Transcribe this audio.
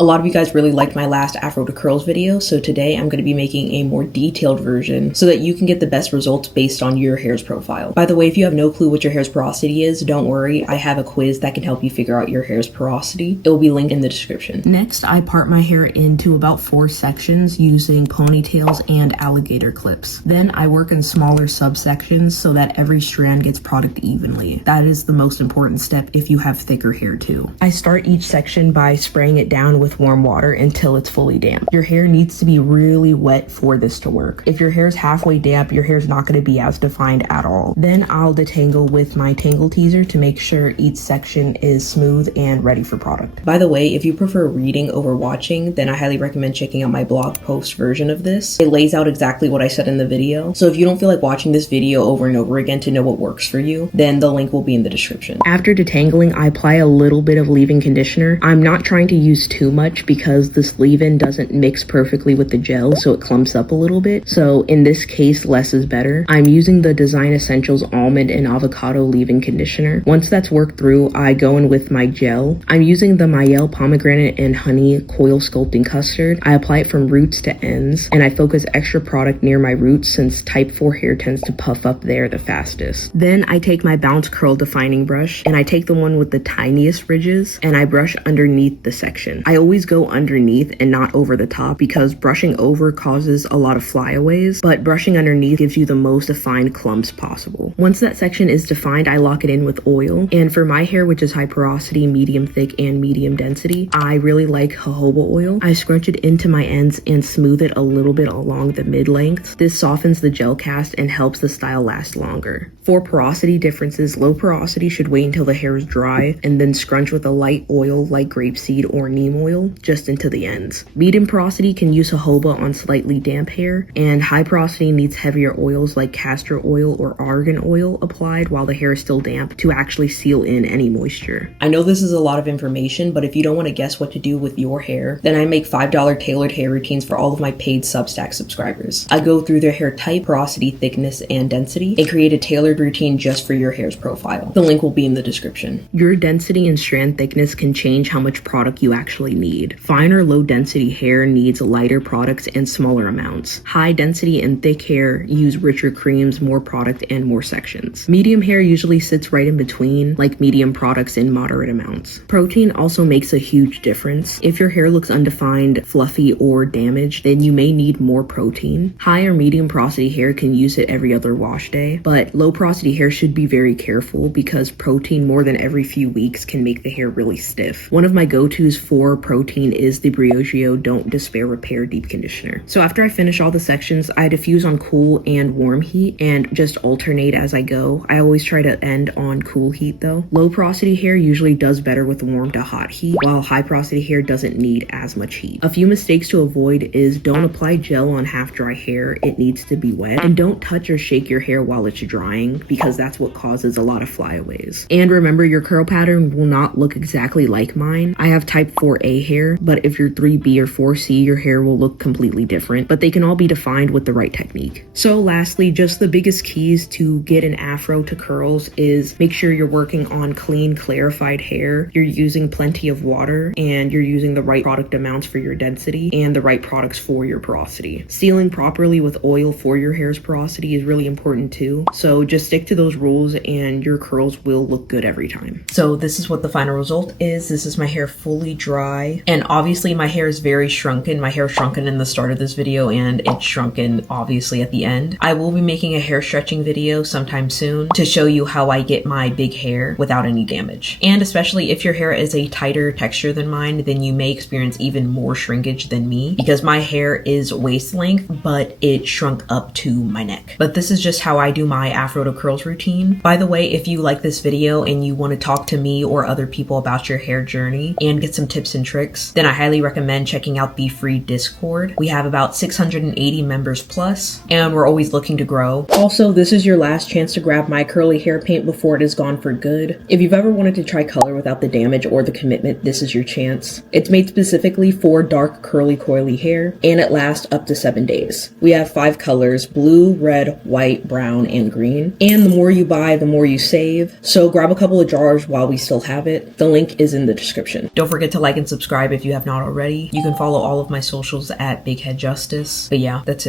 A lot of you guys really liked my last Afro to Curls video, so today I'm going to be making a more detailed version so that you can get the best results based on your hair's profile. By the way, if you have no clue what your hair's porosity is, don't worry, I have a quiz that can help you figure out your hair's porosity. It will be linked in the description. Next, I part my hair into about 4 sections using ponytails and alligator clips. Then I work in smaller subsections so that every strand gets product evenly. That is the most important step if you have thicker hair too. I start each section by spraying it down with warm water until it's fully damp. Your hair needs to be really wet for this to work. If your hair's halfway damp, your hair's not going to be as defined at all. Then I'll detangle with my tangle teaser to make sure each section is smooth and ready for product. By the way, if you prefer reading over watching, then I highly recommend checking out my blog post version of this. It lays out exactly what I said in the video. So if you don't feel like watching this video over and over again to know what works for you, then the link will be in the description. After detangling, I apply a little bit of leave-in conditioner. I'm not trying to use too much because this leave-in doesn't mix perfectly with the gel, so it clumps up a little bit. So in this case, less is better. I'm using the Design Essentials Almond and Avocado leave-in conditioner. Once that's worked through, I go in with my gel. I'm using the Mayel Pomegranate and Honey Coil Sculpting Custard. I apply it from roots to ends, and I focus extra product near my roots since type 4 hair tends to puff up there the fastest. Then I take my Bounce Curl defining brush, and I take the one with the tiniest ridges, and I brush underneath the section. I always go underneath and not over the top because brushing over causes a lot of flyaways, but brushing underneath gives you the most defined clumps possible. Once that section is defined, I lock it in with oil, and for my hair, which is high porosity, medium thick, and medium density, I really like jojoba oil. I scrunch it into my ends and smooth it a little bit along the mid-length. This softens the gel cast and helps the style last longer. For porosity differences, low porosity should wait until the hair is dry and then scrunch with a light oil like grapeseed or neem oil just into the ends. Medium porosity can use jojoba on slightly damp hair, and high porosity needs heavier oils like castor oil or argan oil applied while the hair is still damp to actually seal in any moisture. I know this is a lot of information, but if you don't want to guess what to do with your hair, then I make $5 tailored hair routines for all of my paid Substack subscribers. I go through their hair type, porosity, thickness, and density and create a tailored routine just for your hair's profile. The link will be in the description. Your density and strand thickness can change how much product you actually need. Fine or low density hair needs lighter products and smaller amounts. High density and thick hair use richer creams, more product, and more sections. Medium hair usually sits right in between, like medium products in moderate amounts. Protein also makes a huge difference. If your hair looks undefined, fluffy, or damaged, then you may need more protein. High or medium porosity hair can use it every other wash day, but low porosity hair should be very careful because protein more than every few weeks can make the hair really stiff. One of my go-tos for protein is the Briogeo Don't Despair Repair Deep Conditioner. So after I finish all the sections, I diffuse on cool and warm heat and just alternate as I go. I always try to end on cool heat though. Low porosity hair usually does better with warm to hot heat, while high porosity hair doesn't need as much heat. A few mistakes to avoid is don't apply gel on half dry hair. It needs to be wet, and don't touch or shake your hair while it's drying because that's what causes a lot of flyaways. And remember, your curl pattern will not look exactly like mine. I have type 4A hair, but if you're 3B or 4C, your hair will look completely different, but they can all be defined with the right technique. So lastly, just the biggest keys to get an afro to curls is make sure you're working on clean, clarified hair, you're using plenty of water, and you're using the right product amounts for your density and the right products for your porosity. Sealing properly with oil for your hair's porosity is really important too. So just stick to those rules and your curls will look good every time. So this is what the final result is. This is my hair fully dry, and obviously my hair is very shrunken. My hair shrunken in the start of this video and it's shrunken obviously at the end. I will be making a hair stretching video sometime soon to show you how I get my big hair without any damage. And especially if your hair is a tighter texture than mine, then you may experience even more shrinkage than me because my hair is waist length, but it shrunk up to my neck. But this is just how I do my Afro to Curls routine. By the way, if you like this video and you want to talk to me or other people about your hair journey and get some tips and tricks, then I highly recommend checking out the free Discord. We have about 680 members plus, and we're always looking to grow. Also, this is your last chance to grab my curly hair paint before it is gone for good. If you've ever wanted to try color without the damage or the commitment, this is your chance. It's made specifically for dark, curly, coily hair, and it lasts up to 7 days. We have 5 colors: blue, red, white, brown, and green. And the more you buy, the more you save. So grab a couple of jars while we still have it. The link is in the description. Don't forget to like and subscribe subscribe if you have not already. You can follow all of my socials at BigHeadJustice. But yeah, that's it.